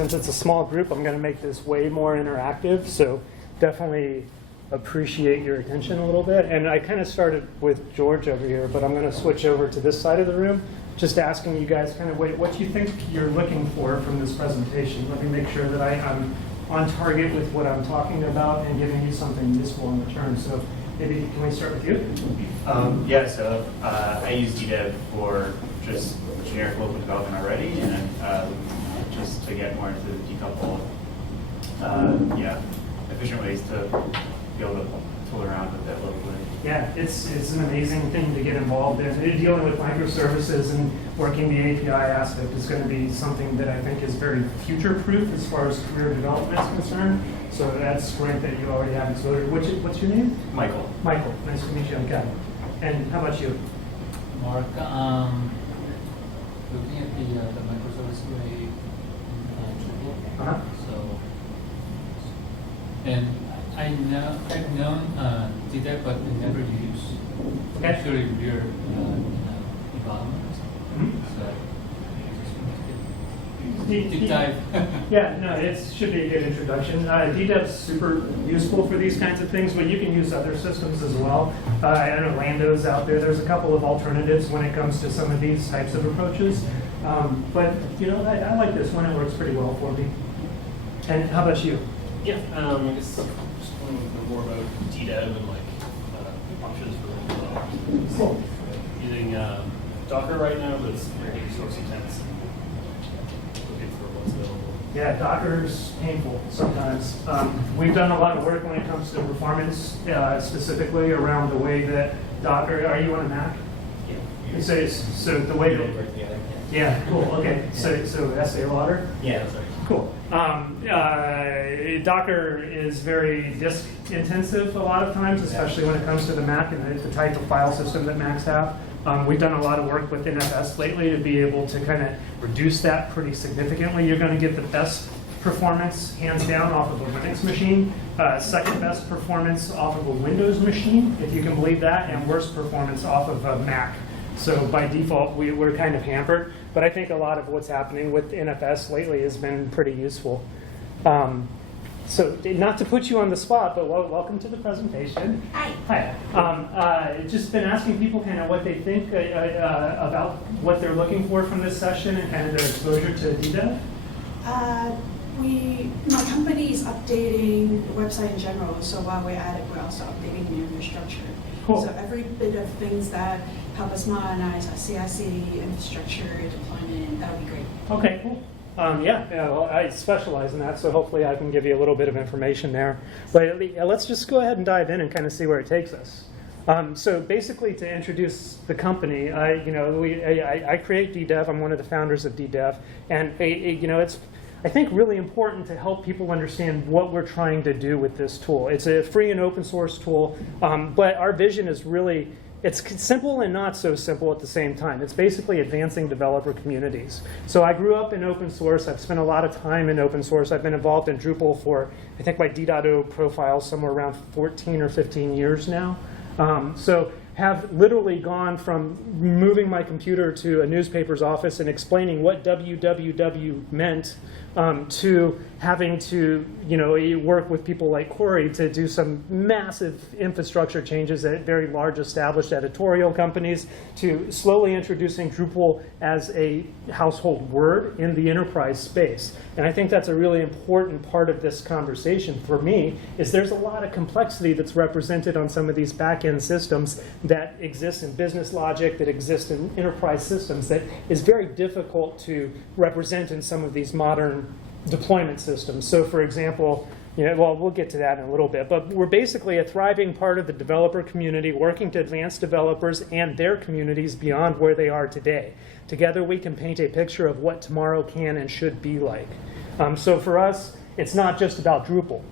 since it's a small group, I'm going to make this way more interactive. So definitely appreciate your attention a little bit. And I kind of started with George over here, but I'm going to switch over to this side of the room, just asking you guys kind of what you think you're looking for from this presentation. Let me make sure that I'm on target with what I'm talking about and giving you something useful in return. So maybe can we start with you? Yeah, so I use DDEV for just generic local development already, and just to get more into the decoupled, efficient ways to be able to tool around with that locally. Yeah, it's an amazing thing to get involved in. Dealing with microservices and working the API aspect is going to be something that I think is very future-proof as far as career development is concerned. So that's great that you already have exposure. What's your name? Michael. Michael, nice to meet you. Okay. And how about you? Mark, looking at the microservice way in Drupal. So, and I've known DDEV, but I never used. Okay. Actually, we're environment. So, deep dive. Yeah, no, it should be a good introduction. DDEV's super useful for these kinds of things, but you can use other systems as well. I know Lando's out there. There's a couple of alternatives when it comes to some of these types of approaches. But, you know, I like this one. It works pretty well for me. And how about you? Yeah, I guess just want to know more about DDEV and options for development. Cool. Using Docker right now, but it's very resource intense. Looking for what's available. Yeah, Docker's painful sometimes. We've done a lot of work when it comes to performance, specifically around the way that Docker. Are you on a Mac? Yeah. So the way that. Yeah, cool. Okay. So SA Lauder. Yeah. Cool. Docker is very disk intensive a lot of times, especially when it comes to the Mac and the type of file system that Macs have. We've done a lot of work with NFS lately to be able to kind of reduce that pretty significantly. You're going to get the best performance, hands down, off of a Linux machine, second best performance off of a Windows machine, if you can believe that, and worst performance off of a Mac. So by default, we're kind of hampered. But I think a lot of what's happening with NFS lately has been pretty useful. So not to put you on the spot, but welcome to the presentation. Hi. Hi. Just been asking people kind of what they think about what they're looking for from this session and kind of their exposure to DDEV. My company is updating the website in general, so while we're at it, we're also updating the infrastructure. Cool. So every bit of things that help us modernize our CI/CD infrastructure deployment, that would be great. Okay, cool. Well, I specialize in that, so hopefully I can give you a little bit of information there. But let's just go ahead and dive in and kind of see where it takes us. So basically, to introduce the company, I create DDEV. I'm one of the founders of DDEV, and it's I think really important to help people understand what we're trying to do with this tool. It's a free and open source tool, but our vision is really, it's simple and not so simple at the same time. It's basically advancing developer communities. So I grew up in open source. I've spent a lot of time in open source. I've been involved in Drupal for, I think my D.O profile, somewhere around 14 or 15 years now. So have literally gone from moving my computer to a newspaper's office and explaining what www meant to having to work with people like Corey to do some massive infrastructure changes at very large established editorial companies, to slowly introducing Drupal as a household word in the enterprise space. And I think that's a really important part of this conversation for me, is there's a lot of complexity that's represented on some of these back-end systems that exist in business logic, that exist in enterprise systems, that is very difficult to represent in some of these modern deployment systems. So for example, we'll get to that in a little bit, but we're basically a thriving part of the developer community, working to advance developers and their communities beyond where they are today. Together we can paint a picture of what tomorrow can and should be like. So for us, it's not just about Drupal.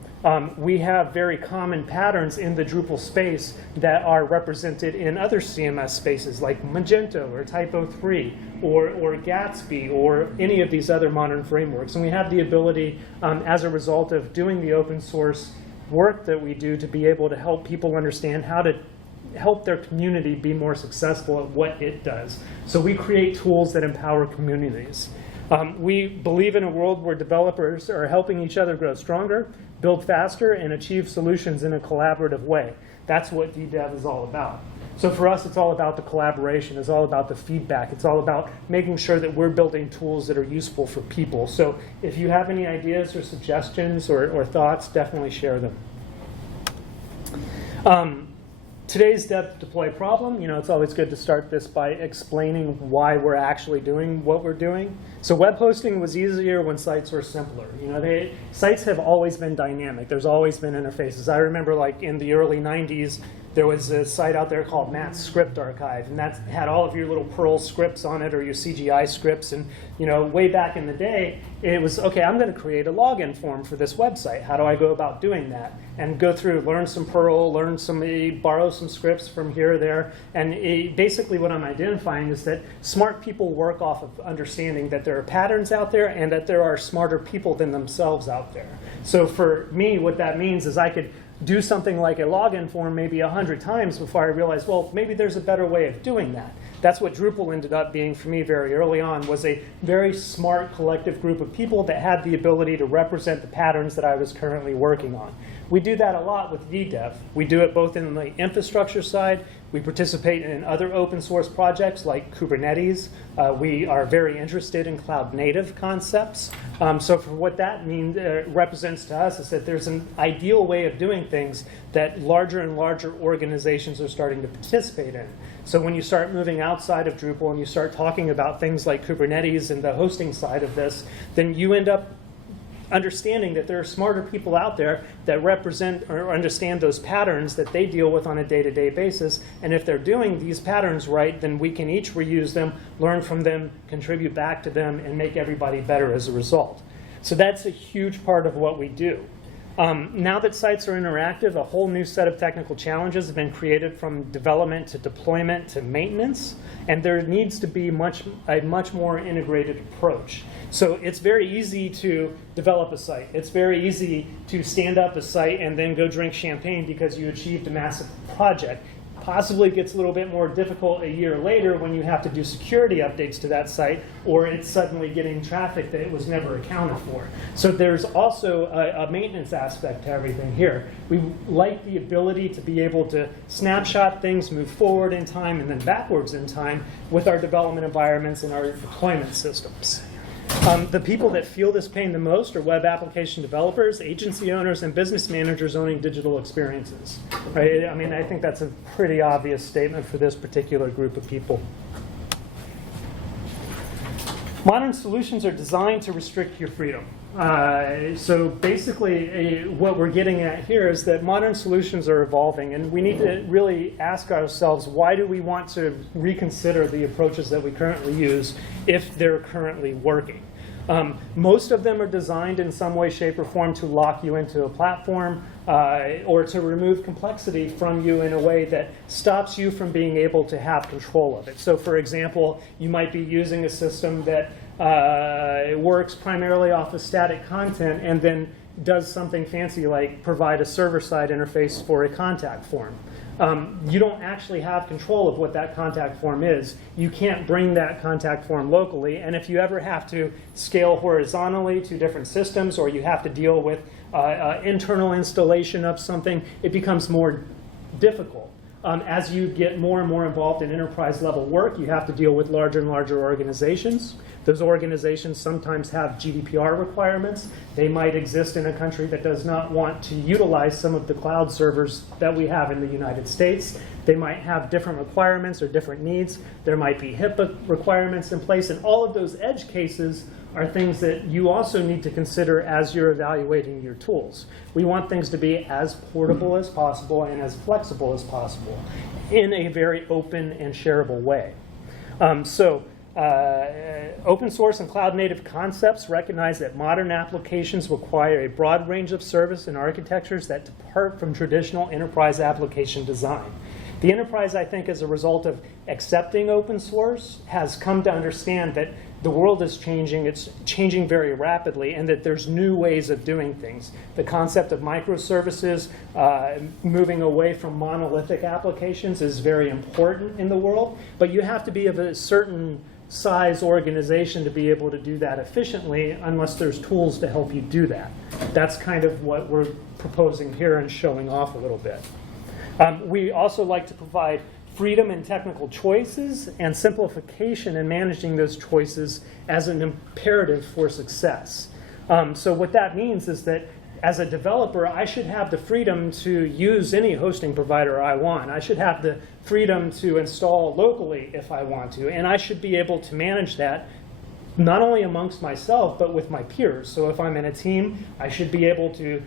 We have very common patterns in the Drupal space that are represented in other CMS spaces like Magento or Typo3 or Gatsby or any of these other modern frameworks. And we have the ability, as a result of doing the open source work that we do, to be able to help people understand how to help their community be more successful at what it does. So we create tools that empower communities. We believe in a world where developers are helping each other grow stronger, build faster, and achieve solutions in a collaborative way. That's what DDEV is all about. So for us, it's all about the collaboration. It's all about the feedback. It's all about making sure that we're building tools that are useful for people. So if you have any ideas or suggestions or thoughts, definitely share them. Today's dev deploy problem, it's always good to start this by explaining why we're actually doing what we're doing. So web hosting was easier when sites were simpler. Sites have always been dynamic. There's always been interfaces. I remember like in the early 90s, there was a site out there called Matt's Script Archive, and that had all of your little Perl scripts on it or your CGI scripts. And way back in the day, it was, okay, I'm going to create a login form for this website. How do I go about doing that? And go through, learn some Perl, borrow some scripts from here or there. And basically what I'm identifying is that smart people work off of understanding that there are patterns out there and that there are smarter people than themselves out there. So for me, what that means is I could do something like a login form maybe 100 times before I realized, well, maybe there's a better way of doing that. That's what Drupal ended up being for me very early on, was a very smart collective group of people that had the ability to represent the patterns that I was currently working on. We do that a lot with DDEV. We do it both in the infrastructure side. We participate in other open source projects like Kubernetes. We are very interested in cloud native concepts. So for what that means, represents to us is that there's an ideal way of doing things that larger and larger organizations are starting to participate in. So when you start moving outside of Drupal and you start talking about things like Kubernetes and the hosting side of this, then you end up understanding that there are smarter people out there that represent or understand those patterns that they deal with on a day-to-day basis. And if they're doing these patterns right, then we can each reuse them, learn from them, contribute back to them, and make everybody better as a result. So that's a huge part of what we do. Now that sites are interactive, a whole new set of technical challenges have been created, from development to deployment to maintenance, and there needs to be a much more integrated approach. So it's very easy to develop a site. It's very easy to stand up a site and then go drink champagne because you achieved a massive project. Possibly gets a little bit more difficult a year later when you have to do security updates to that site, or it's suddenly getting traffic that it was never accounted for. So there's also a maintenance aspect to everything here. We like the ability to be able to snapshot things, move forward in time and then backwards in time with our development environments and our deployment systems. The people that feel this pain the most are web application developers, agency owners, and business managers owning digital experiences. Right? I mean, I think that's a pretty obvious statement for this particular group of people. Modern solutions are designed to restrict your freedom. So basically, what we're getting at here is that modern solutions are evolving, and we need to really ask ourselves, why do we want to reconsider the approaches that we currently use if they're currently working? Most of them are designed in some way, shape, or form to lock you into a platform or to remove complexity from you in a way that stops you from being able to have control of it. So for example, you might be using a system that works primarily off of static content and then does something fancy like provide a server-side interface for a contact form. You don't actually have control of what that contact form is. You can't bring that contact form locally, and if you ever have to scale horizontally to different systems, or you have to deal with internal installation of something, it becomes more difficult. As you get more and more involved in enterprise level work, you have to deal with larger and larger organizations. Those organizations sometimes have GDPR requirements. They might exist in a country that does not want to utilize some of the cloud servers that we have in the United States. They might have different requirements or different needs. There might be HIPAA requirements in place, and all of those edge cases are things that you also need to consider as you're evaluating your tools. We want things to be as portable as possible and as flexible as possible in a very open and shareable way. Open source and cloud native concepts recognize that modern applications require a broad range of service and architectures that depart from traditional enterprise application design. The enterprise, I think, as a result of accepting open source, has come to understand that the world is changing, it's changing very rapidly, and that there's new ways of doing things. The concept of microservices, moving away from monolithic applications, is very important in the world, but you have to be of a certain size organization to be able to do that efficiently unless there's tools to help you do that. That's kind of what we're proposing here and showing off a little bit. We also like to provide freedom in technical choices and simplification in managing those choices as an imperative for success. So what that means is that as a developer, I should have the freedom to use any hosting provider I want. I should have the freedom to install locally if I want to, and I should be able to manage that not only amongst myself, but with my peers. So if I'm in a team, I should be able to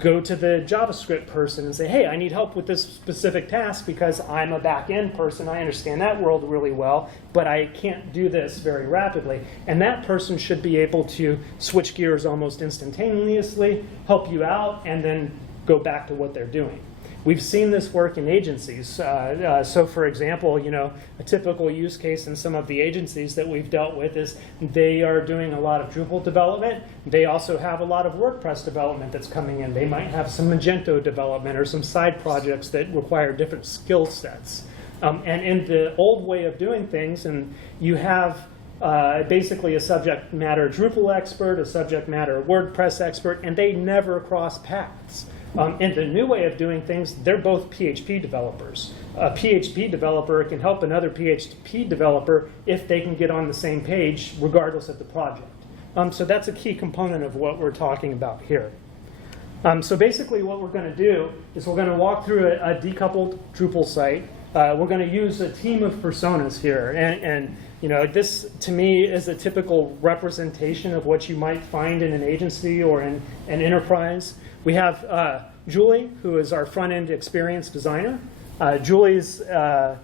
go to the JavaScript person and say, hey, I need help with this specific task because I'm a back-end person. I understand that world really well, but I can't do this very rapidly. And that person should be able to switch gears almost instantaneously, help you out, and then go back to what they're doing. We've seen this work in agencies. So for example, a typical use case in some of the agencies that we've dealt with is they are doing a lot of Drupal development. They also have a lot of WordPress development that's coming in. They might have some Magento development or some side projects that require different skill sets. And in the old way of doing things, and you have basically a subject matter Drupal expert, a subject matter WordPress expert, and they never cross paths. In the new way of doing things, they're both PHP developers. A PHP developer can help another PHP developer if they can get on the same page, regardless of the project. So that's a key component of what we're talking about here. So basically what we're going to do is we're going to walk through a decoupled Drupal site. We're going to use a team of personas here. And this, to me, is a typical representation of what you might find in an agency or in an enterprise. We have Julie, who is our front-end experience designer. Julie's a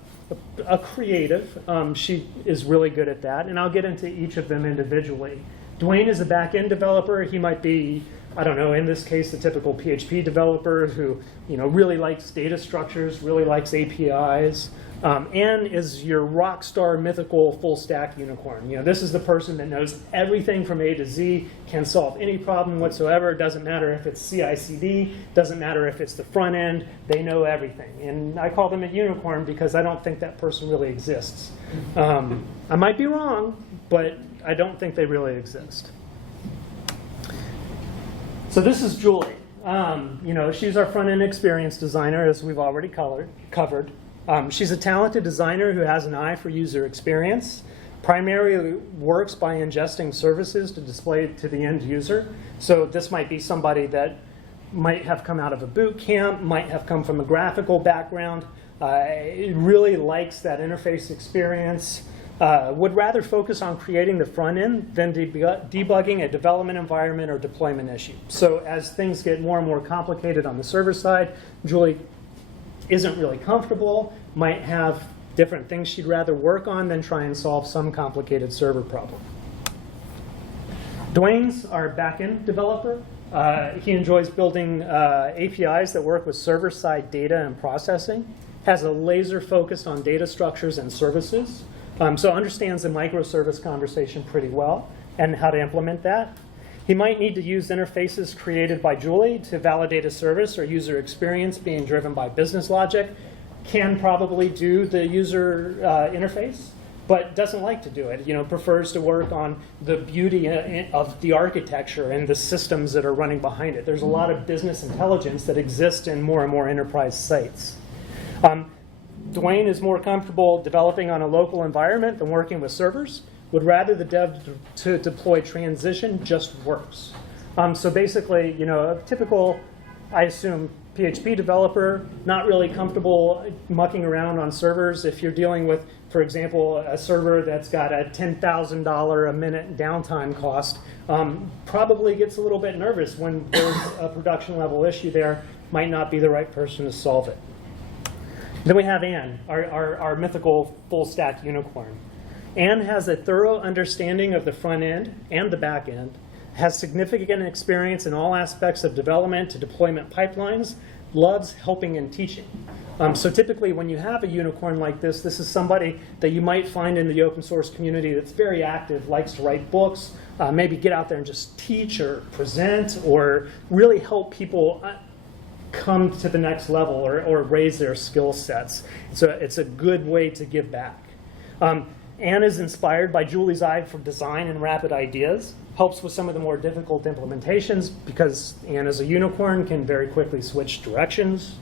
creative. She is really good at that, and I'll get into each of them individually. Dwayne is a back-end developer. He might be, I don't know, in this case, a typical PHP developer who really likes data structures, really likes APIs. Anne is your rock star, mythical, full-stack unicorn. This is the person that knows everything from A to Z, can solve any problem whatsoever. It doesn't matter if it's CI/CD, doesn't matter if it's the front end. They know everything. And I call them a unicorn because I don't think that person really exists. I might be wrong, but I don't think they really exist. So this is Julie. She's our front-end experience designer, as we've already covered. She's a talented designer who has an eye for user experience, primarily works by ingesting services to display to the end user. So this might be somebody that might have come out of a boot camp, might have come from a graphical background, really likes that interface experience, would rather focus on creating the front end than debugging a development environment or deployment issue. So as things get more and more complicated on the server side, Julie isn't really comfortable, might have different things she'd rather work on than try and solve some complicated server problem. Dwayne's our backend developer. He enjoys building APIs that work with server-side data and processing, has a laser focus on data structures and services, so understands the microservice conversation pretty well and how to implement that. He might need to use interfaces created by Julie to validate a service or user experience being driven by business logic, can probably do the user interface, but doesn't like to do it. Prefers to work on the beauty of the architecture and the systems that are running behind it. There's a lot of business intelligence that exists in more and more enterprise sites. Dwayne is more comfortable developing on a local environment than working with servers. Would rather the dev to deploy transition just works. So basically, a typical, I assume, PHP developer, not really comfortable mucking around on servers. If you're dealing with, for example, a server that's got a $10,000 a minute downtime cost, probably gets a little bit nervous when there's a production level issue there, might not be the right person to solve it. Then we have Anne, our mythical full stack unicorn. Anne has a thorough understanding of the front end and the back end, has significant experience in all aspects of development to deployment pipelines, loves helping and teaching. So typically when you have a unicorn like this is somebody that you might find in the open source community that's very active, likes to write books, maybe get out there and just teach or present or really help people come to the next level or raise their skill sets. So it's a good way to give back. Anne is inspired by Julie's eye for design and rapid ideas, helps with some of the more difficult implementations because Anne is a unicorn, can very quickly switch directions,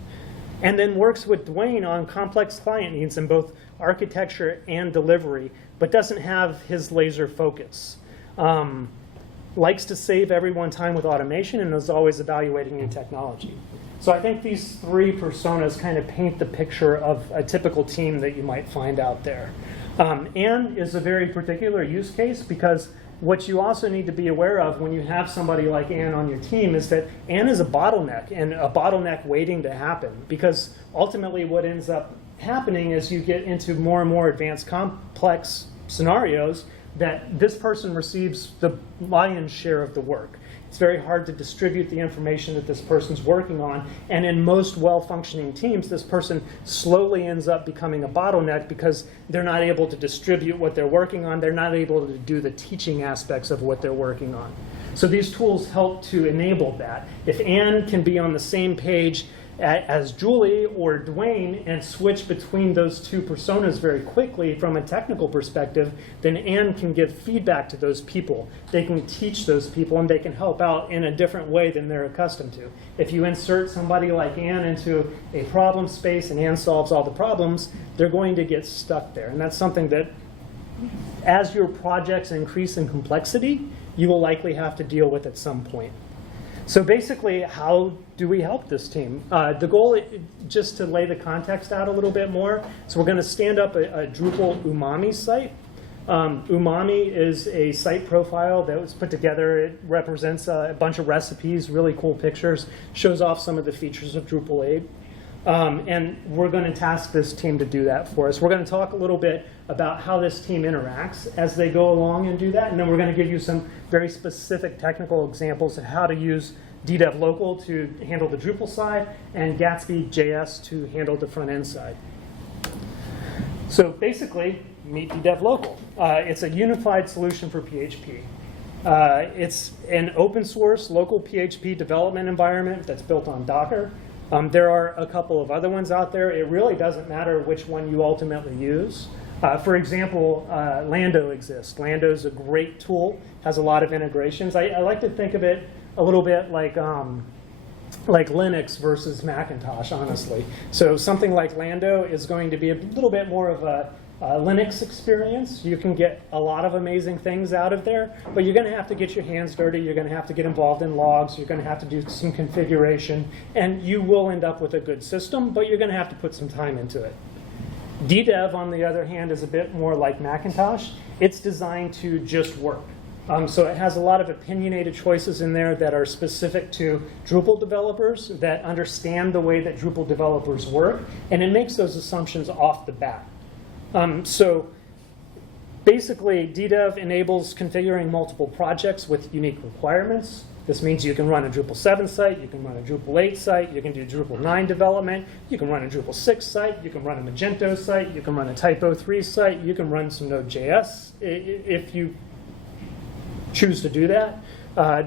and then works with Dwayne on complex client needs in both architecture and delivery, but doesn't have his laser focus. Likes to save everyone time with automation and is always evaluating new technology. So I think these three personas kind of paint the picture of a typical team that you might find out there. Anne is a very particular use case because what you also need to be aware of when you have somebody like Anne on your team is that Anne is a bottleneck, and a bottleneck waiting to happen, because ultimately what ends up happening is you get into more and more advanced complex scenarios that this person receives the lion's share of the work. It's very hard to distribute the information that this person's working on, and in most well-functioning teams, this person slowly ends up becoming a bottleneck because they're not able to distribute what they're working on, they're not able to do the teaching aspects of what they're working on. So these tools help to enable that. If Anne can be on the same page as Julie or Dwayne and switch between those two personas very quickly from a technical perspective, then Anne can give feedback to those people. They can teach those people, and they can help out in a different way than they're accustomed to. If you insert somebody like Anne into a problem space and Anne solves all the problems, they're going to get stuck there. And that's something that, as your projects increase in complexity, you will likely have to deal with at some point. So basically, how do we help this team? The goal is just to lay the context out a little bit more. So we're going to stand up a Drupal Umami site. Umami is a site profile that was put together. It represents a bunch of recipes, really cool pictures, shows off some of the features of Drupal 8. And we're going to task this team to do that for us. We're going to talk a little bit about how this team interacts as they go along and do that. And then we're going to give you some very specific technical examples of how to use DDEV-Local to handle the Drupal side and GatsbyJS to handle the front end side. So basically, meet DDEV-Local. It's a unified solution for PHP. It's an open source local PHP development environment that's built on Docker. There are a couple of other ones out there. It really doesn't matter which one you ultimately use. For example, Lando exists. Lando's a great tool, has a lot of integrations. I like to think of it a little bit like Linux versus Macintosh, honestly. So something like Lando is going to be a little bit more of a Linux experience. You can get a lot of amazing things out of there, but you're going to have to get your hands dirty. You're going to have to get involved in logs. You're going to have to do some configuration, and you will end up with a good system, but you're going to have to put some time into it. DDEV, on the other hand, is a bit more like Macintosh. It's designed to just work. So it has a lot of opinionated choices in there that are specific to Drupal developers that understand the way that Drupal developers work, and it makes those assumptions off the bat. So basically, DDEV enables configuring multiple projects with unique requirements. This means you can run a Drupal 7 site, you can run a Drupal 8 site, you can do Drupal 9 development, you can run a Drupal 6 site, you can run a Magento site, you can run a Typo 3 site, you can run some Node.js if you choose to do that.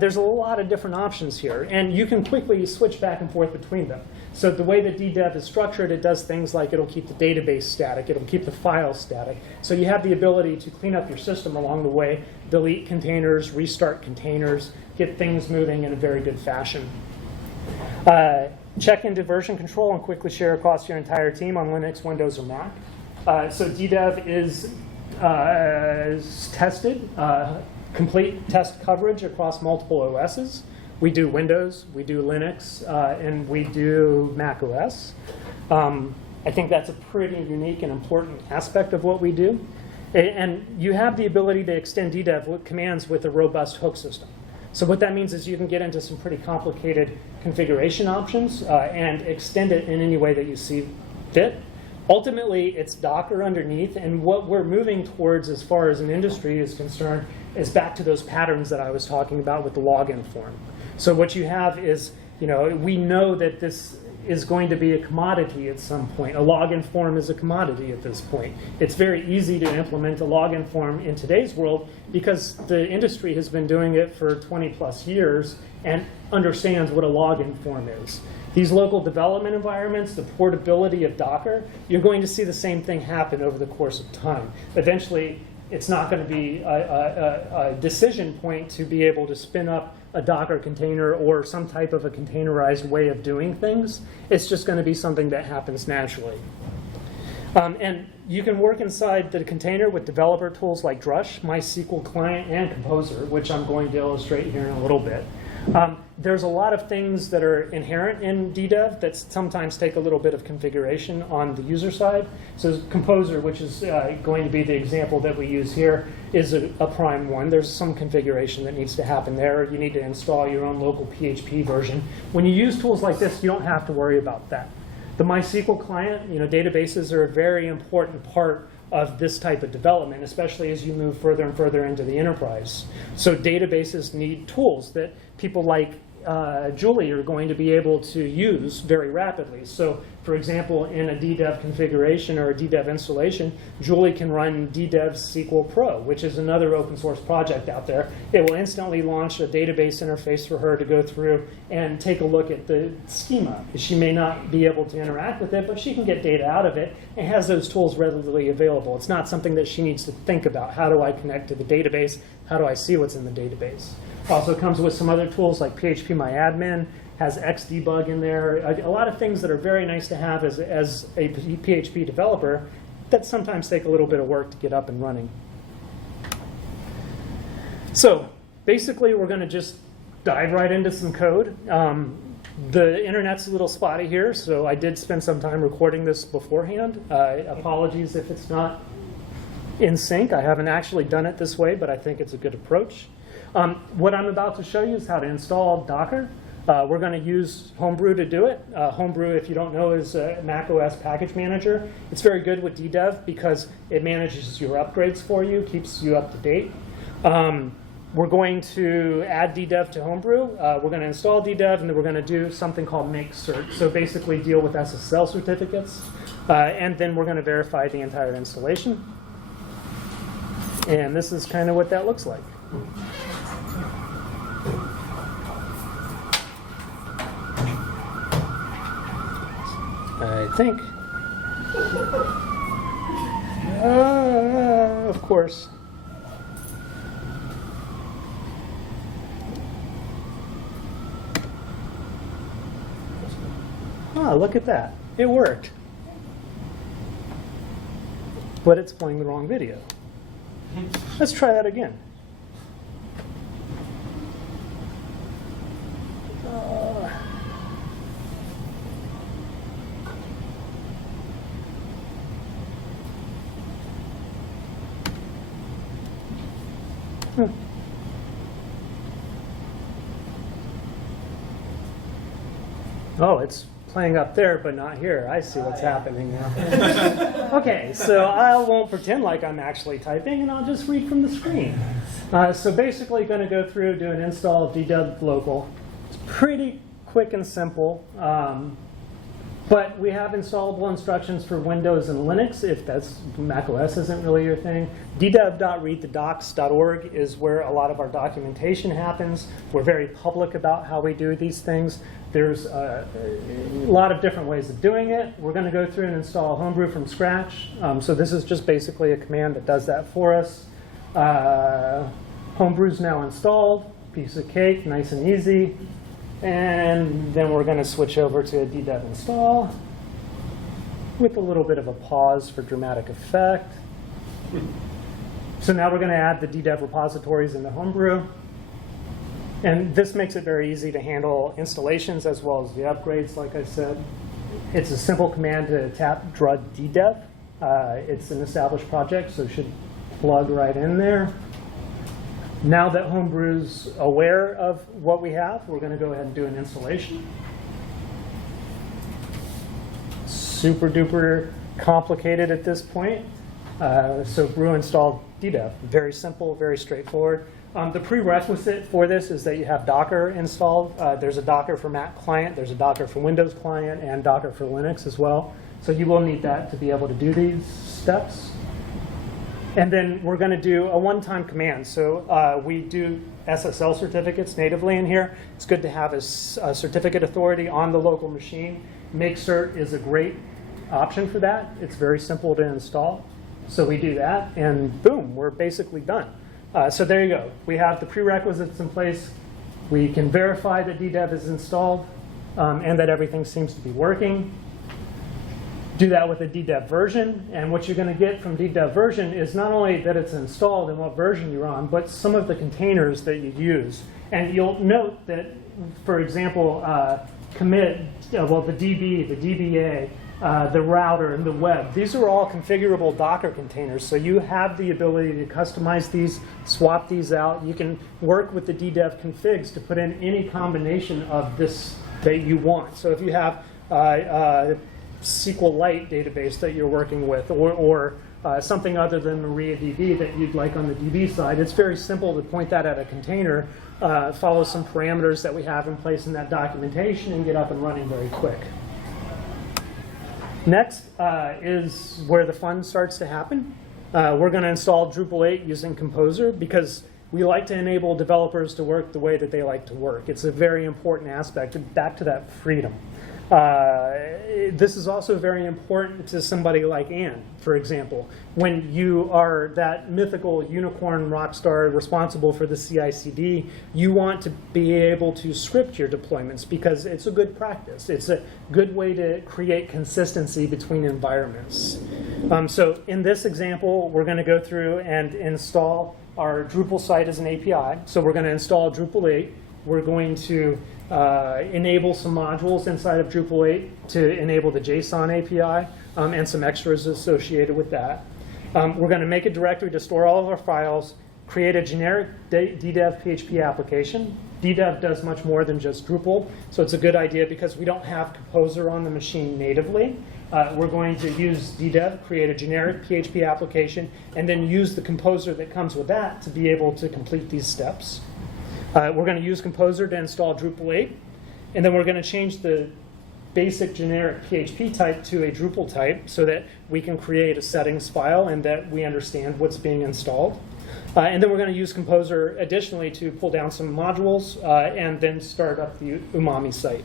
There's a lot of different options here, and you can quickly switch back and forth between them. So the way that DDEV is structured, it does things like it'll keep the database static, it'll keep the file static. So you have the ability to clean up your system along the way, delete containers, restart containers, get things moving in a very good fashion. Check into version control and quickly share across your entire team on Linux, Windows, or Mac. So DDEV is tested, complete test coverage across multiple OSs. We do Windows, we do Linux, and we do Mac OS. I think that's a pretty unique and important aspect of what we do. And you have the ability to extend DDEV with commands with a robust hook system. So what that means is you can get into some pretty complicated configuration options and extend it in any way that you see fit. Ultimately, it's Docker underneath, and what we're moving towards as far as an industry is concerned is back to those patterns that I was talking about with the login form. So what you have is, we know that this is going to be a commodity at some point. A login form is a commodity at this point. It's very easy to implement a login form in today's world because the industry has been doing it for 20 plus years and understands what a login form is. These local development environments, the portability of Docker, you're going to see the same thing happen over the course of time. Eventually, it's not going to be a decision point to be able to spin up a Docker container or some type of a containerized way of doing things. It's just going to be something that happens naturally. And you can work inside the container with developer tools like Drush, MySQL Client, and Composer, which I'm going to illustrate here in a little bit. There's a lot of things that are inherent in DDEV that sometimes take a little bit of configuration on the user side. So Composer, which is going to be the example that we use here, is a prime one. There's some configuration that needs to happen there. You need to install your own local PHP version. When you use tools like this, you don't have to worry about that. The MySQL client, databases are a very important part of this type of development, especially as you move further and further into the enterprise. So databases need tools that people like Julie are going to be able to use very rapidly. So for example, in a DDEV configuration or a DDEV installation, Julie can run DDEV SQL Pro, which is another open source project out there. It will instantly launch a database interface for her to go through and take a look at the schema. She may not be able to interact with it, but she can get data out of it and has those tools readily available. It's not something that she needs to think about. How do I connect to the database? How do I see what's in the database? Also comes with some other tools like PHPMyAdmin, has Xdebug in there. A lot of things that are very nice to have as a PHP developer that sometimes take a little bit of work to get up and running. So basically, we're going to just dive right into some code. The internet's a little spotty here, so I did spend some time recording this beforehand. Apologies if it's not in sync. I haven't actually done it this way, but I think it's a good approach. What I'm about to show you is how to install Docker. We're going to use Homebrew to do it. Homebrew, if you don't know, is a Mac OS package manager. It's very good with DDEV because it manages your upgrades for you, keeps you up to date. We're going to add DDEV to Homebrew. We're going to install DDEV, and then we're going to do something called make cert. So basically deal with SSL certificates. And then we're going to verify the entire installation. And this is kind of what that looks like. I think. Of course. Oh, look at that. It worked. But it's playing the wrong video. Let's try that again. Oh, it's playing up there, but not here. I see what's happening now. Okay, so I won't pretend like I'm actually typing, and I'll just read from the screen. So basically, going to go through, do an install of DDEV-Local. It's pretty quick and simple. But we have installable instructions for Windows and Linux, if that's Mac OS isn't really your thing. DDEV.readthedocs.org is where a lot of our documentation happens. We're very public about how we do these things. There's a lot of different ways of doing it. We're going to go through and install Homebrew from scratch. So this is just basically a command that does that for us. Homebrew's now installed. Piece of cake, nice and easy. And then we're going to switch over to a DDEV install with a little bit of a pause for dramatic effect. So now we're going to add the DDEV repositories into Homebrew. And this makes it very easy to handle installations as well as the upgrades, like I said. It's a simple command to tap drud DDEV. It's an established project, so it should plug right in there. Now that Homebrew's aware of what we have, we're going to go ahead and do an installation. Super duper complicated at this point. So brew installed DDEV. Very simple, very straightforward. The prerequisite for this is that you have Docker installed. There's a Docker for Mac client, there's a Docker for Windows client, and Docker for Linux as well. So you will need that to be able to do these steps. And then we're going to do a one-time command. So we do SSL certificates natively in here. It's good to have a certificate authority on the local machine. Makecert is a great option for that. It's very simple to install. So we do that, and boom, we're basically done. So there you go. We have the prerequisites in place. We can verify that DDEV is installed and that everything seems to be working. Do that with a DDEV version, and what you're going to get from DDEV version is not only that it's installed and what version you're on, but some of the containers that you use. And you'll note that, for example, commit, well, the DB, the DBA, the router, and the web. These are all configurable Docker containers, so you have the ability to customize these, swap these out. You can work with the DDEV configs to put in any combination of this that you want. So if you have SQLite database that you're working with, or something other than MariaDB that you'd like on the DB side, it's very simple to point that at a container, follow some parameters that we have in place in that documentation, and get up and running very quick. Next is where the fun starts to happen. We're going to install Drupal 8 using Composer because we like to enable developers to work the way that they like to work. It's a very important aspect, back to that freedom. This is also very important to somebody like Anne, for example. When you are that mythical unicorn rock star responsible for the CI/CD, you want to be able to script your deployments because it's a good practice. It's a good way to create consistency between environments. So in this example, we're going to go through and install our Drupal site as an API. So we're going to install Drupal 8. We're going to enable some modules inside of Drupal 8 to enable the JSON API and some extras associated with that. We're going to make a directory to store all of our files, create a generic DDEV PHP application. DDEV does much more than just Drupal, so it's a good idea because we don't have Composer on the machine natively. We're going to use DDEV, create a generic PHP application, and then use the Composer that comes with that to be able to complete these steps. We're going to use Composer to install Drupal 8, and then we're going to change the basic generic PHP type to a Drupal type so that we can create a settings file and that we understand what's being installed. And then we're going to use Composer additionally to pull down some modules and then start up the Umami site.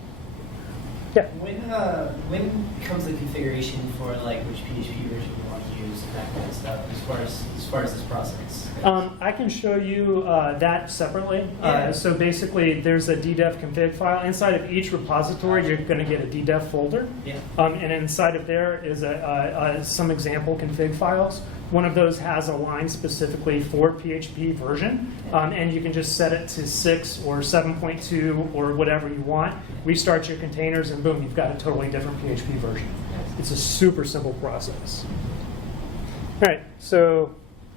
Yeah. When comes the configuration for like which PHP version you want to use and that kind of stuff as far as this process? I can show you that separately. Yeah. So basically, there's a DDEV config file. Inside of each repository, you're going to get a DDEV folder. Yeah. And inside of there is some example config files. One of those has a line specifically for PHP version, and you can just set it to 6 or 7.2 or whatever you want. Restart your containers, and boom, you've got a totally different PHP version. It's a super simple process. All right, so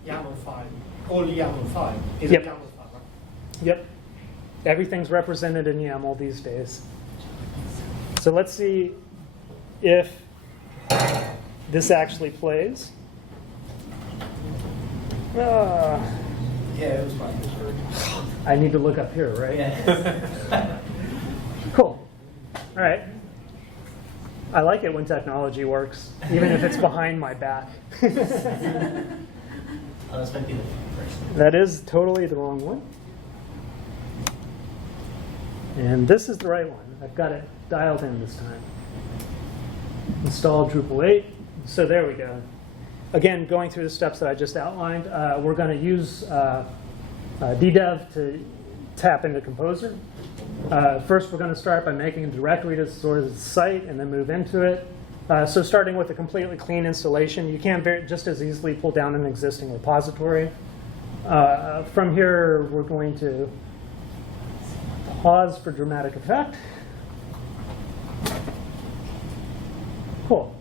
YAML file, only YAML file. Is Yep. a YAML file, right? yep, everything's represented in YAML these days. So let's see if this actually plays. Yeah, it was fine. I need to look up here, right? Yeah. Cool. All right. I like it when technology works, even if it's behind my back. Oh, this might be the first. That is totally the wrong one. And this is the right one. I've got it dialed in this time. Install Drupal 8. So there we go. Again, going through the steps that I just outlined, we're going to use DDEV to tap into Composer. First, we're going to start by making a directory to store the site and then move into it. So starting with a completely clean installation, you can just as easily pull down an existing repository. From here, we're going to pause for dramatic effect. Cool.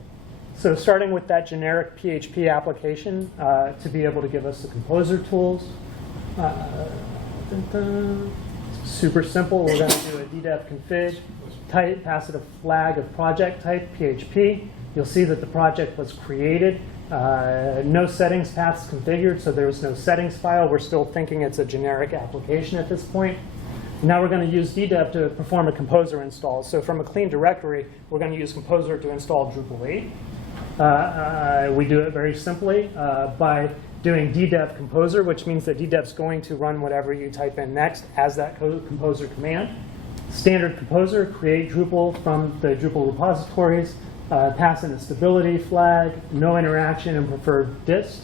So starting with that generic PHP application to be able to give us the Composer tools. Super simple. We're going to do a DDEV config, type, pass it a flag of project type, PHP. You'll see that the project was created. No settings paths configured, so there's no settings file. We're still thinking it's a generic application at this point. Now we're going to use DDEV to perform a composer install. So from a clean directory, we're going to use composer to install Drupal 8. We do it very simply by doing DDEV composer, which means that DDEV's going to run whatever you type in next as that composer command. Standard composer, create Drupal from the Drupal repositories, pass in a stability flag, no interaction, and preferred dist.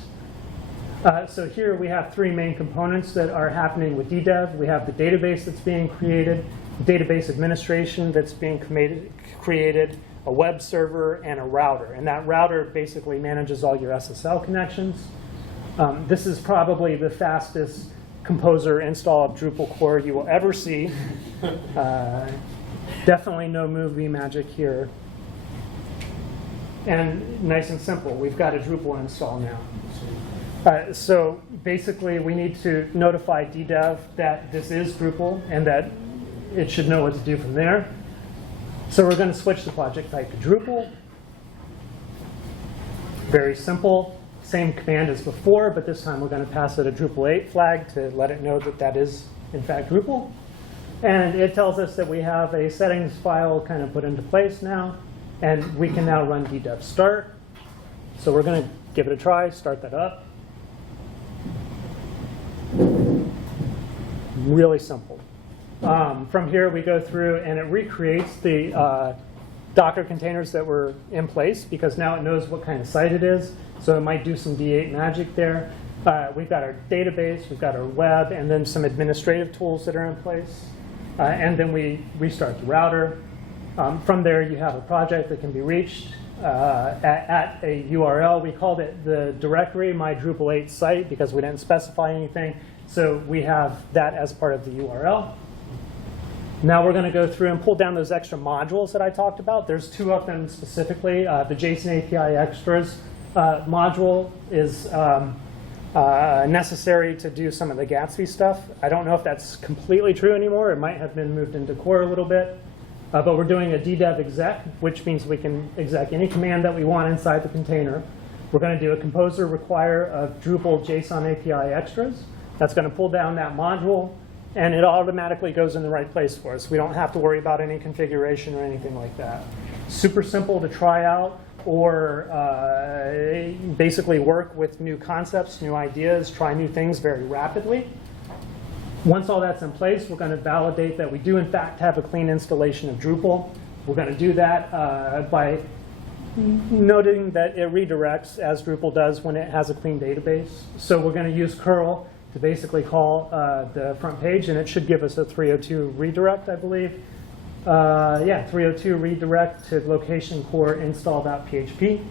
So here we have three main components that are happening with DDEV. We have the database that's being created, database administration that's being created, a web server, and a router. And that router basically manages all your SSL connections. This is probably the fastest composer install of Drupal core you will ever see. Definitely no movie magic here. And nice and simple, we've got a Drupal install now. So basically, we need to notify DDEV that this is Drupal and that it should know what to do from there. So we're going to switch the project type to Drupal. Very simple. Same command as before, but this time we're going to pass it a Drupal 8 flag to let it know that that is, in fact, Drupal. And it tells us that we have a settings file kind of put into place now, and we can now run DDEV start. So we're going to give it a try, start that up. Really simple. From here, we go through, and it recreates the Docker containers that were in place, because now it knows what kind of site it is. So it might do some D8 magic there. We've got our database, we've got our web, and then some administrative tools that are in place. And then we restart the router. From there, you have a project that can be reached at a URL. We called it the directory, my Drupal 8 site, because we didn't specify anything. So we have that as part of the URL. Now we're going to go through and pull down those extra modules that I talked about. There's two of them specifically. The JSON API extras module is necessary to do some of the Gatsby stuff. I don't know if that's completely true anymore. It might have been moved into core a little bit. But we're doing a DDEV exec, which means we can exec any command that we want inside the container. We're going to do a composer require of Drupal JSON API extras. That's going to pull down that module, and it automatically goes in the right place for us. We don't have to worry about any configuration or anything like that. Super simple to try out, or basically work with new concepts, new ideas, try new things very rapidly. Once all that's in place, we're going to validate that we do, in fact, have a clean installation of Drupal. We're going to do that by noting that it redirects, as Drupal does when it has a clean database. So we're going to use curl to basically call the front page, and it should give us a 302 redirect, I believe. Yeah, 302 redirect to location core install.php.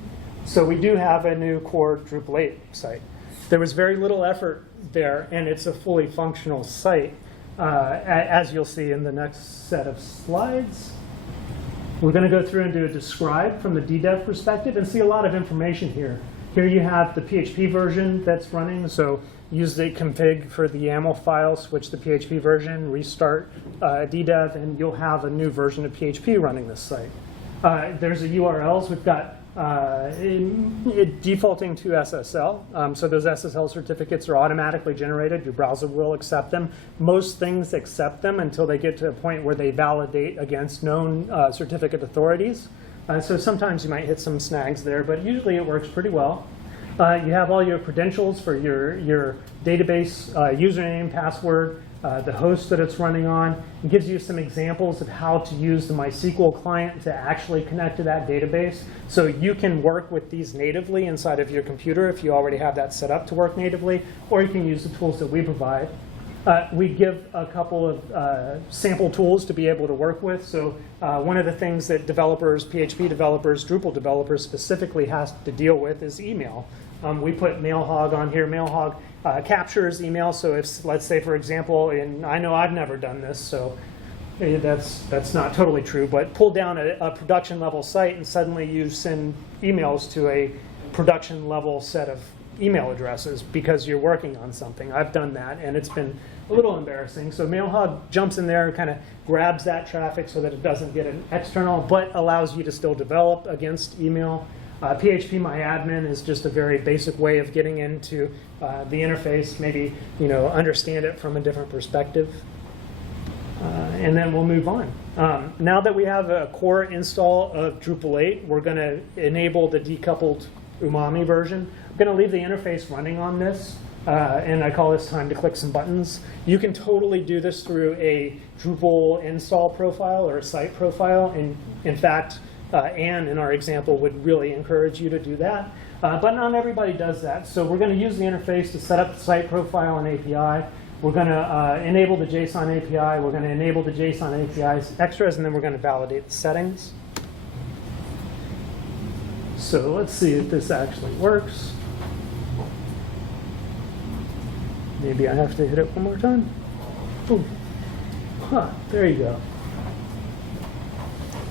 So we do have a new core Drupal 8 site. There was very little effort there, and it's a fully functional site, as you'll see in the next set of slides. We're going to go through and do a describe from the DDEV perspective and see a lot of information here. Here you have the PHP version that's running, so use the config for the YAML file, switch the PHP version, restart DDEV, and you'll have a new version of PHP running this site. There's the URLs. We've got defaulting to SSL. So those SSL certificates are automatically generated. Your browser will accept them. Most things accept them until they get to a point where they validate against known certificate authorities. So sometimes you might hit some snags there, but usually it works pretty well. You have all your credentials for your database, username, password, the host that it's running on. It gives you some examples of how to use the MySQL client to actually connect to that database. So you can work with these natively inside of your computer if you already have that set up to work natively, or you can use the tools that we provide. We give a couple of sample tools to be able to work with. So one of the things that developers, PHP developers, Drupal developers specifically has to deal with is email. We put MailHog on here. MailHog captures email. So if, let's say, for example, and I know I've never done this, so that's not totally true, but pull down a production level site and suddenly you send emails to a production level set of email addresses because you're working on something. I've done that, and it's been a little embarrassing. So MailHog jumps in there and kind of grabs that traffic so that it doesn't get an external, but allows you to still develop against email. PHP-MyAdmin is just a very basic way of getting into the interface, maybe understand it from a different perspective. And then we'll move on. Now that we have a core install of Drupal 8, we're going to enable the decoupled Umami version. I'm going to leave the interface running on this, and I call this time to click some buttons. You can totally do this through a Drupal install profile or a site profile. And in fact, Anne, in our example, would really encourage you to do that. But not everybody does that. So we're going to use the interface to set up the site profile and API. We're going to enable the JSON API. We're going to enable the JSON API's extras, and then we're going to validate the settings. So let's see if this actually works. Maybe I have to hit it one more time. Ooh. Huh, there you go.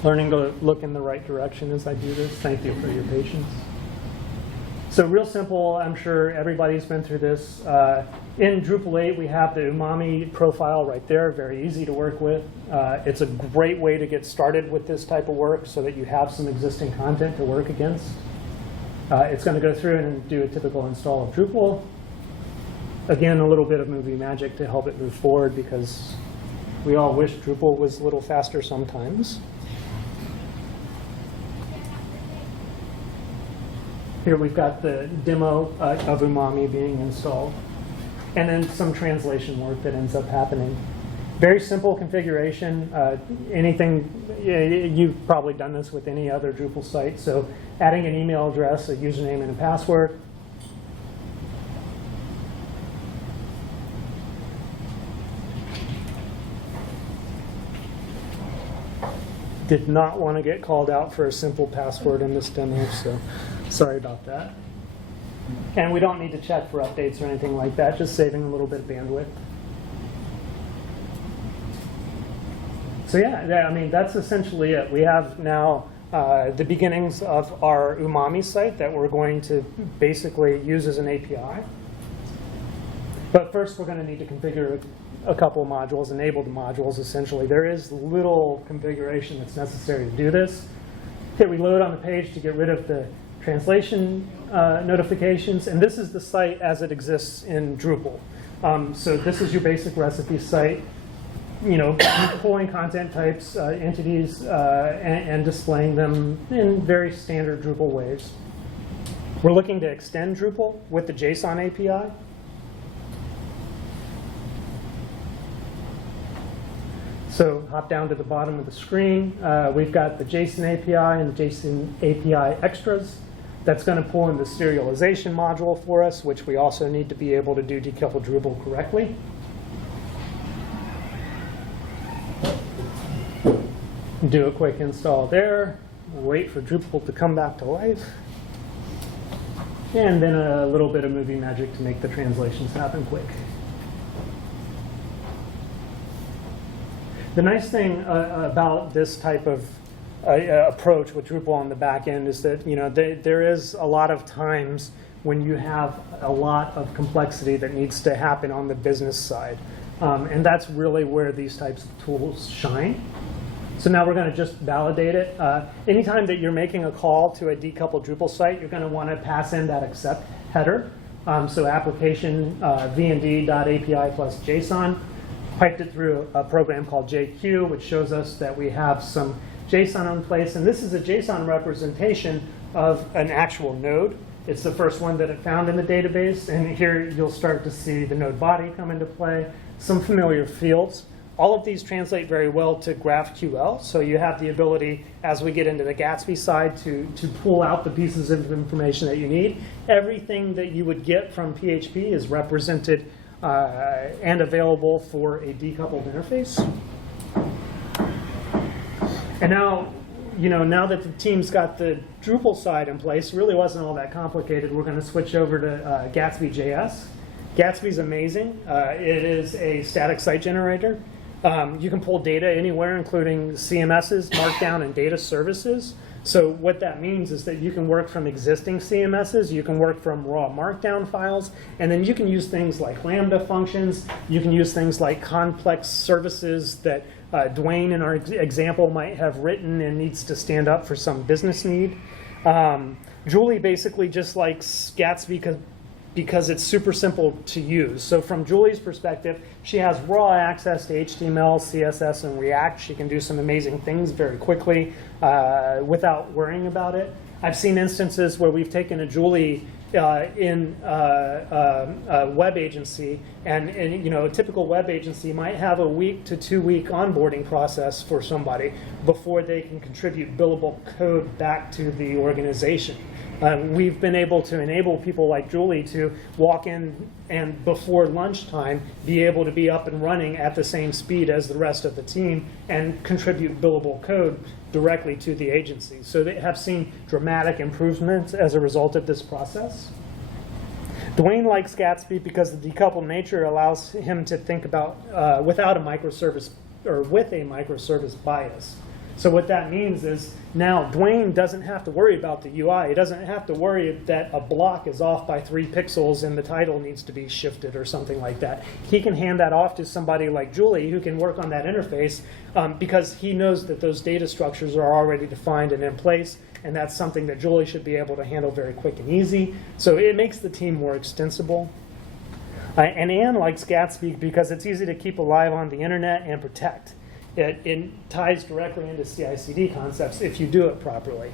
Learning to look in the right direction as I do this. Thank you for your patience. So real simple, I'm sure everybody's been through this. In Drupal 8, we have the Umami profile right there, very easy to work with. It's a great way to get started with this type of work so that you have some existing content to work against. It's going to go through and do a typical install of Drupal. Again, a little bit of movie magic to help it move forward because we all wish Drupal was a little faster sometimes. Here we've got the demo of Umami being installed, and then some translation work that ends up happening. Very simple configuration. You've probably done this with any other Drupal site. So adding an email address, a username, and a password. Did not want to get called out for a simple password in this demo, so sorry about that. And we don't need to check for updates or anything like that, just saving a little bit of bandwidth. So yeah, I mean, that's essentially it. We have now the beginnings of our Umami site that we're going to basically use as an API. But first, we're going to need to configure a couple modules, enable the modules, essentially. There is little configuration that's necessary to do this. Hit reload on the page to get rid of the translation notifications, and this is the site as it exists in Drupal. So this is your basic recipe site, pulling content types, entities, and displaying them in very standard Drupal ways. We're looking to extend Drupal with the JSON API. So hop down to the bottom of the screen. We've got the JSON API and the JSON API extras. That's going to pull in the serialization module for us, which we also need to be able to do decoupled Drupal correctly. Do a quick install there. Wait for Drupal to come back to life. And then a little bit of movie magic to make the translations happen quick. The nice thing about this type of approach with Drupal on the back end is that there is a lot of times when you have a lot of complexity that needs to happen on the business side. And that's really where these types of tools shine. So now we're going to just validate it. Anytime that you're making a call to a decoupled Drupal site, you're going to want to pass in that accept header. So application vnd.api plus JSON. Piped it through a program called JQ, which shows us that we have some JSON in place. And this is a JSON representation of an actual node. It's the first one that it found in the database. And here you'll start to see the node body come into play, some familiar fields. All of these translate very well to GraphQL. So you have the ability, as we get into the Gatsby side, to pull out the pieces of information that you need. Everything that you would get from PHP is represented and available for a decoupled interface. And now, now that the team's got the Drupal side in place, it really wasn't all that complicated. We're going to switch over to GatsbyJS. Gatsby's amazing. It is a static site generator. You can pull data anywhere, including CMSs, Markdown, and data services. So what that means is that you can work from existing CMSs, you can work from raw Markdown files, and then you can use things like Lambda functions, you can use things like complex services that Dwayne in our example might have written and needs to stand up for some business need. Julie basically just likes Gatsby because it's super simple to use. So from Julie's perspective, she has raw access to HTML, CSS, and React. She can do some amazing things very quickly without worrying about it. I've seen instances where we've taken a Julie in a web agency, and a typical web agency might have a 1 to 2 week onboarding process for somebody before they can contribute billable code back to the organization. We've been able to enable people like Julie to walk in and before lunchtime be able to be up and running at the same speed as the rest of the team and contribute billable code directly to the agency. So they have seen dramatic improvements as a result of this process. Dwayne likes Gatsby because the decoupled nature allows him to think about without a microservice or with a microservice bias. So what that means is now Dwayne doesn't have to worry about the UI. He doesn't have to worry that a block is off by 3 pixels and the title needs to be shifted or something like that. He can hand that off to somebody like Julie who can work on that interface because he knows that those data structures are already defined and in place, and that's something that Julie should be able to handle very quick and easy. So it makes the team more extensible. And Anne likes Gatsby because it's easy to keep alive on the internet and protect. It ties directly into CI/CD concepts if you do it properly.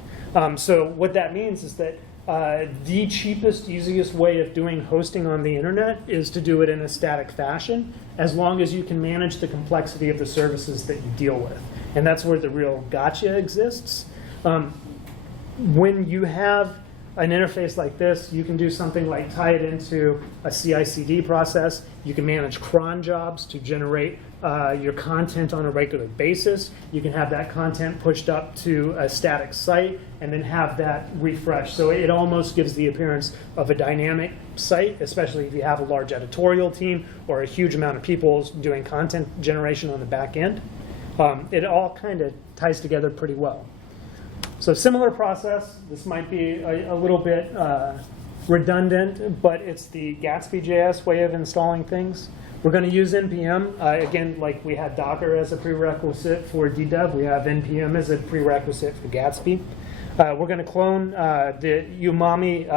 So what that means is that the cheapest, easiest way of doing hosting on the internet is to do it in a static fashion, as long as you can manage the complexity of the services that you deal with. And that's where the real gotcha exists. When you have an interface like this, you can do something like tie it into a CI/CD process. You can manage cron jobs to generate your content on a regular basis. You can have that content pushed up to a static site and then have that refreshed. So it almost gives the appearance of a dynamic site, especially if you have a large editorial team or a huge amount of people doing content generation on the back end. It all kind of ties together pretty well. So similar process. This might be a little bit redundant, but it's the GatsbyJS way of installing things. We're going to use NPM. Again, like we had Docker as a prerequisite for DDEV, we have NPM as a prerequisite for Gatsby. We're going to clone the Umami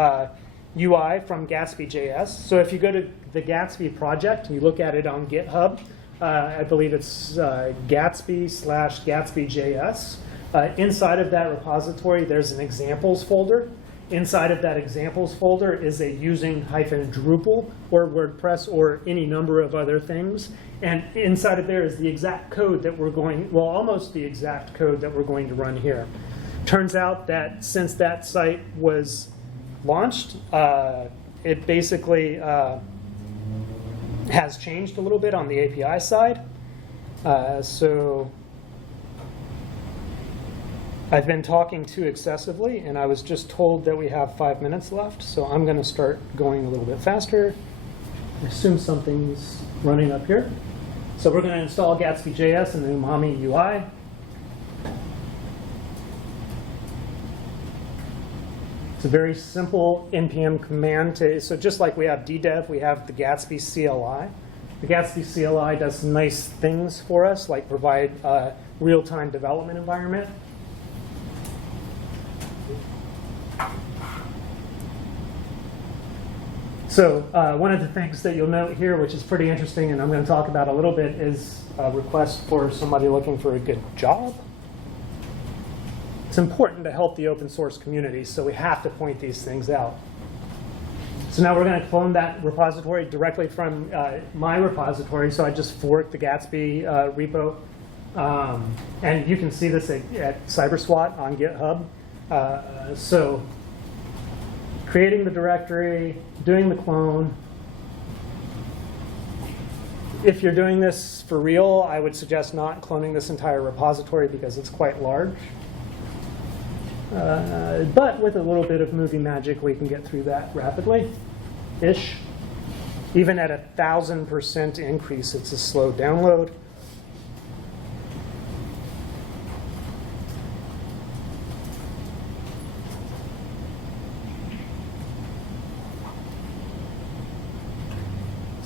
UI from GatsbyJS. So if you go to the Gatsby project, you look at it on GitHub, I believe it's Gatsby/GatsbyJS. Inside of that repository, there's an examples folder. Inside of that examples folder is a using-Drupal or WordPress or any number of other things. And inside of there is the exact code that we're going, well, almost the exact code that we're going to run here. Turns out that since that site was launched, it basically has changed a little bit on the API side. So I've been talking too excessively, and I was just told that we have 5 minutes left, so I'm going to start going a little bit faster. I assume something's running up here. So we're going to install GatsbyJS and the Umami UI. It's a very simple NPM command. So just like we have DDEV, we have the Gatsby CLI. The Gatsby CLI does some nice things for us, like provide a real-time development environment. So one of the things that you'll note here, which is pretty interesting, and I'm going to talk about a little bit, is a request for somebody looking for a good job. It's important to help the open source community, so we have to point these things out. So now we're going to clone that repository directly from my repository. So I just forked the Gatsby repo. And you can see this at CyberSWAT on GitHub. So creating the directory, doing the clone. If you're doing this for real, I would suggest not cloning this entire repository because it's quite large. But with a little bit of movie magic, we can get through that rapidly-ish. Even at 1,000% increase, it's a slow download.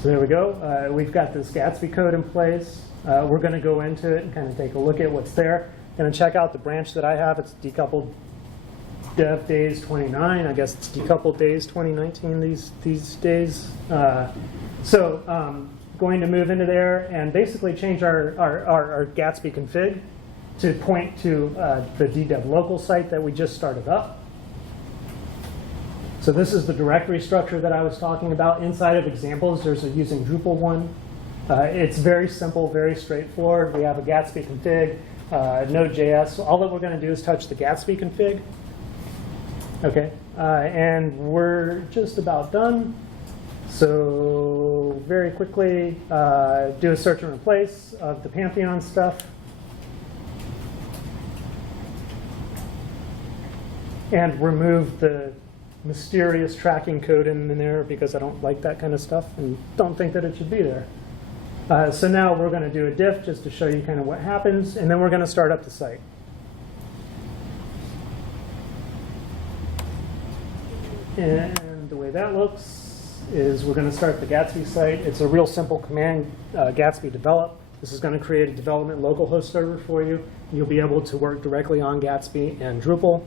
So there we go. We've got this Gatsby code in place. We're going to go into it and kind of take a look at what's there. Going to check out the branch that I have. It's decoupled Dev Days 29. I guess it's Decoupled Days 2019 these days. Going to move into there and basically change our Gatsby config to point to the DDEV-Local site that we just started up. So this is the directory structure that I was talking about. Inside of examples, there's a using Drupal one. It's very simple, very straightforward. We have a Gatsby config, Node.js. All that we're going to do is touch the Gatsby config. Okay, and we're just about done. So very quickly, do a search and replace of the Pantheon stuff. And remove the mysterious tracking code in there because I don't like that kind of stuff and don't think that it should be there. So now we're going to do a diff just to show you kind of what happens, and then we're going to start up the site. And the way that looks is we're going to start the Gatsby site. It's a real simple command, Gatsby develop. This is going to create a development localhost server for you. You'll be able to work directly on Gatsby and Drupal.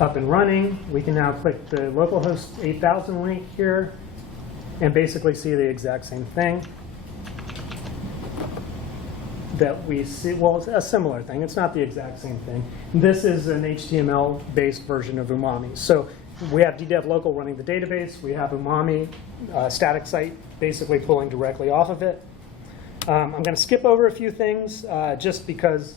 Up and running, we can now click the localhost 8000 link here and basically see the exact same thing that we see. Well, it's a similar thing. It's not the exact same thing. This is an HTML-based version of Umami. So we have DDEV-Local running the database. We have Umami static site basically pulling directly off of it. I'm going to skip over a few things just because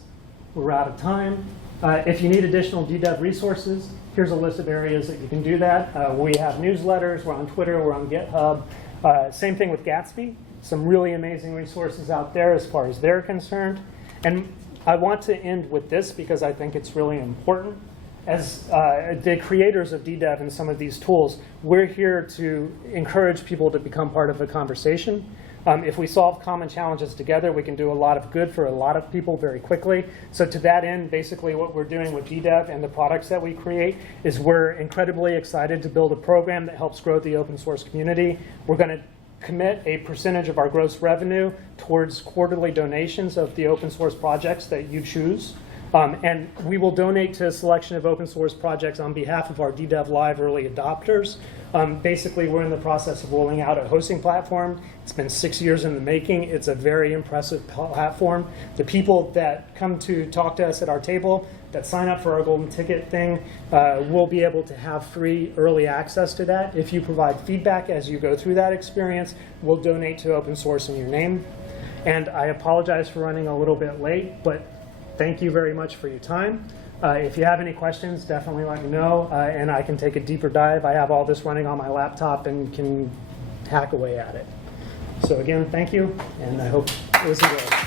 we're out of time. If you need additional DDEV resources, here's a list of areas that you can do that. We have newsletters, we're on Twitter, we're on GitHub. Same thing with Gatsby. Some really amazing resources out there as far as they're concerned. And I want to end with this because I think it's really important. As the creators of DDEV and some of these tools, we're here to encourage people to become part of the conversation. If we solve common challenges together, we can do a lot of good for a lot of people very quickly. So to that end, basically what we're doing with DDEV and the products that we create is we're incredibly excited to build a program that helps grow the open source community. We're going to commit a percentage of our gross revenue towards quarterly donations of the open source projects that you choose. And we will donate to a selection of open source projects on behalf of our DDEV Live early adopters. Basically, we're in the process of rolling out a hosting platform. It's been 6 years in the making. It's a very impressive platform. The people that come to talk to us at our table, that sign up for our golden ticket thing, will be able to have free early access to that. If you provide feedback as you go through that experience, we'll donate to open source in your name. And I apologize for running a little bit late, but thank you very much for your time. If you have any questions, definitely let me know, and I can take a deeper dive. I have all this running on my laptop and can hack away at it. So again, thank you, and I hope it was enjoyable.